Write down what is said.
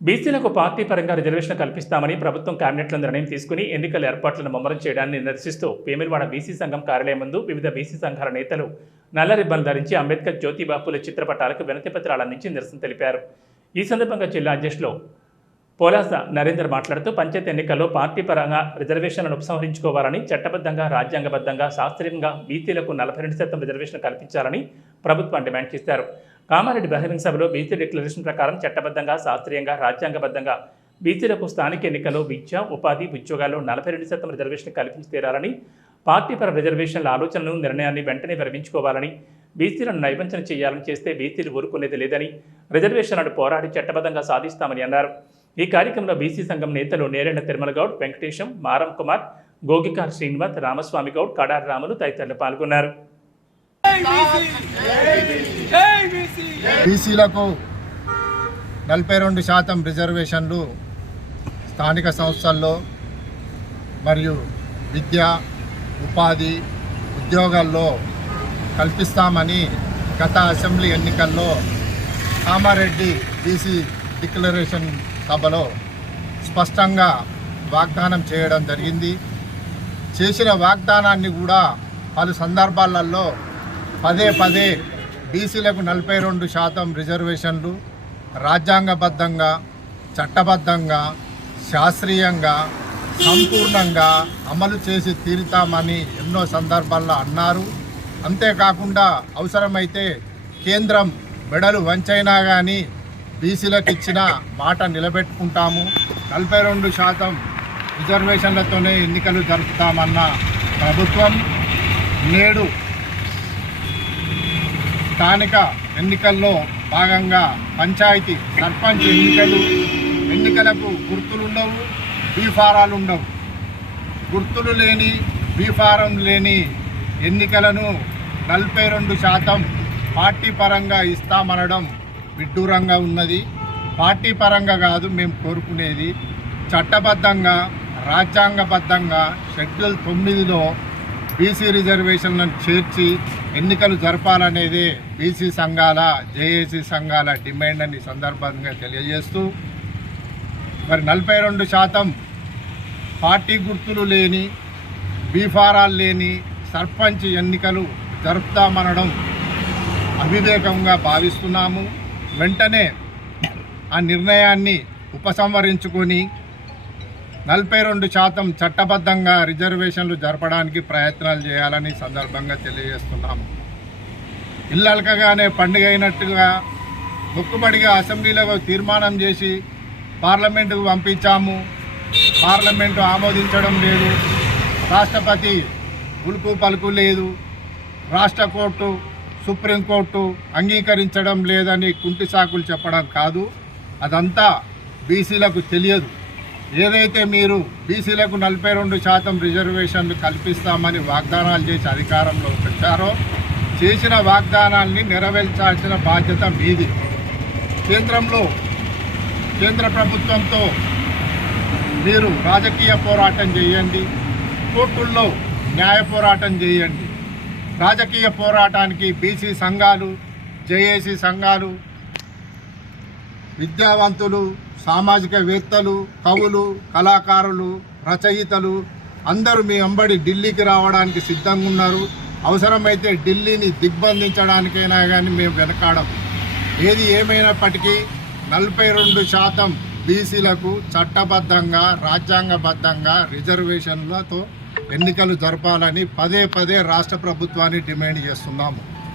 బీసీలకు పార్టీ పరంగా రిజర్వేషన్ కల్పిస్తామని ప్రభుత్వం కేబినెట్లో నిర్ణయం తీసుకుని ఎన్నికల ఏర్పాట్లను ముమ్మరం చేయడాన్ని నిరసిస్తూ పేమిల్వాడ బీసీ సంఘం కార్యాలయం ముందు వివిధ బీసీ సంఘాల నేతలు నల్ల రిబ్బన్ ధరించి అంబేద్కర్ జ్యోతిబాపుల చిత్రపటాలకు వినతి పత్రాలు అందించి నిరసన తెలిపారు. ఈ సందర్భంగా జిల్లా అధ్యక్షులు పోలాస నరేందర్ మాట్లాడుతూ పంచాయత్ ఎన్నికల్లో పార్టీ పరంగా రిజర్వేషన్లను ఉపసంహరించుకోవాలని చట్టబద్ధంగా రాజ్యాంగబద్ధంగా శాస్త్రీయంగా బీసీలకు నలభై రెండు శాతం రిజర్వేషన్ కల్పించాలని ప్రభుత్వం డిమాండ్ చేశారు. కామారెడ్డి బహిరంగ సభలో బీసీ డిక్లరేషన్ ప్రకారం చట్టబద్ధంగా శాస్త్రీయంగా రాజ్యాంగబద్ధంగా బీసీలకు స్థానిక ఎన్నికల్లో విద్య ఉపాధి ఉద్యోగాల్లో నలభై రెండు శాతం రిజర్వేషన్ కల్పించి తీరాలని పార్టీపర రిజర్వేషన్ల ఆలోచనలు నిర్ణయాన్ని వెంటనే విరమించుకోవాలని బీసీలను నైవంచన చేయాలని చేస్తే బీసీలు ఊరుకునేది లేదని రిజర్వేషన్లను పోరాడి చట్టబద్ధంగా సాధిస్తామని అన్నారు. ఈ కార్యక్రమంలో బీసీ సంఘం నేతలు నేరేళ్ళ తిరుమల గౌడ్ వెంకటేశం మారం కుమార్ గోగికార్ శ్రీనివాస్ రామస్వామి గౌడ్ కడారి రాములు తదితరులు పాల్గొన్నారు. బీసీలకు నలభై రెండు శాతం రిజర్వేషన్లు స్థానిక సంస్థల్లో మరియు విద్య ఉపాధి ఉద్యోగాల్లో కల్పిస్తామని గత అసెంబ్లీ ఎన్నికల్లో కామారెడ్డి బీసీ డిక్లరేషన్ సభలో స్పష్టంగా వాగ్దానం చేయడం జరిగింది. చేసిన వాగ్దానాన్ని కూడా పలు సందర్భాలలో పదే పదే బీసీలకు నలభై రెండు శాతం రిజర్వేషన్లు రాజ్యాంగబద్ధంగా చట్టబద్ధంగా శాస్త్రీయంగా సంపూర్ణంగా అమలు చేసి తీరుతామని ఎన్నో సందర్భాల్లో అన్నారు. అంతేకాకుండా అవసరమైతే కేంద్రం మెడలు వంచైనా కానీ బీసీలకు ఇచ్చిన మాట నిలబెట్టుకుంటాము. నలభై రెండు శాతం రిజర్వేషన్లతోనే ఎన్నికలు జరుపుతామన్న ప్రభుత్వం నేడు స్థానిక ఎన్నికల్లో భాగంగా పంచాయతీ సర్పంచ్ ఎన్నికలు ఎన్నికలకు గుర్తులు ఉండవు బీఫారాలు ఉండవు గుర్తులు లేని బీఫారం లేని ఎన్నికలను నలభై రెండు శాతం పార్టీ పరంగా ఇస్తామనడం విడ్డూరంగా ఉన్నది. పార్టీ పరంగా కాదు మేము కోరుకునేది చట్టబద్ధంగా రాజ్యాంగబద్ధంగా షెడ్యూల్ తొమ్మిదిలో బీసీ రిజర్వేషన్లను చేర్చి ఎన్నికలు జరపాలనేదే బీసీ సంఘాల జేఏసీ సంఘాల డిమాండ్ అని సందర్భంగా తెలియజేస్తూ మరి నలభై రెండు శాతం పార్టీ గుర్తులు లేని బీఫారాలు లేని సర్పంచ్ ఎన్నికలు జరుపుతామనడం అవివేకంగా భావిస్తున్నాము. వెంటనే ఆ నిర్ణయాన్ని ఉపసంహరించుకొని నలభై రెండు శాతం చట్టబద్ధంగా రిజర్వేషన్లు జరపడానికి ప్రయత్నాలు చేయాలని సందర్భంగా తెలియజేస్తున్నాము ఇల్లలకగానే పండుగ అయినట్టుగా మొక్కుబడిగా అసెంబ్లీలో తీర్మానం చేసి పార్లమెంటుకు పంపించాము. పార్లమెంటు ఆమోదించడం లేదు. రాష్ట్రపతి ఉలుపు పలుకు లేదు. రాష్ట్ర కోర్టు సుప్రీంకోర్టు అంగీకరించడం లేదని కుంటి సాకులు చెప్పడం కాదు. అదంతా బీసీలకు తెలియదు. ఏదైతే మీరు బీసీలకు నలభై రెండు శాతం రిజర్వేషన్లు కల్పిస్తామని వాగ్దానాలు చేసి అధికారంలో వచ్చారో చేసిన వాగ్దానాల్ని నెరవేర్చాల్సిన బాధ్యత మీది. కేంద్రంలో కేంద్ర ప్రభుత్వంతో మీరు రాజకీయ పోరాటం చేయండి కోర్టుల్లో న్యాయ పోరాటం చేయండి. రాజకీయ పోరాటానికి బీసీ సంఘాలు జేఏసీ సంఘాలు విద్యావంతులు సామాజికవేత్తలు కవులు కళాకారులు రచయితలు అందరూ మీ అంబడి ఢిల్లీకి రావడానికి సిద్ధంగా ఉన్నారు అవసరమైతే ఢిల్లీని దిగ్బంధించడానికైనా కానీ మేము వెనకాడం. ఏది ఏమైనప్పటికీ నలభై రెండు శాతం బీసీలకు చట్టబద్ధంగా రాజ్యాంగబద్ధంగా రిజర్వేషన్లతో ఎన్నికలు జరపాలని పదే పదే రాష్ట్ర ప్రభుత్వాన్ని డిమాండ్ చేస్తున్నాము.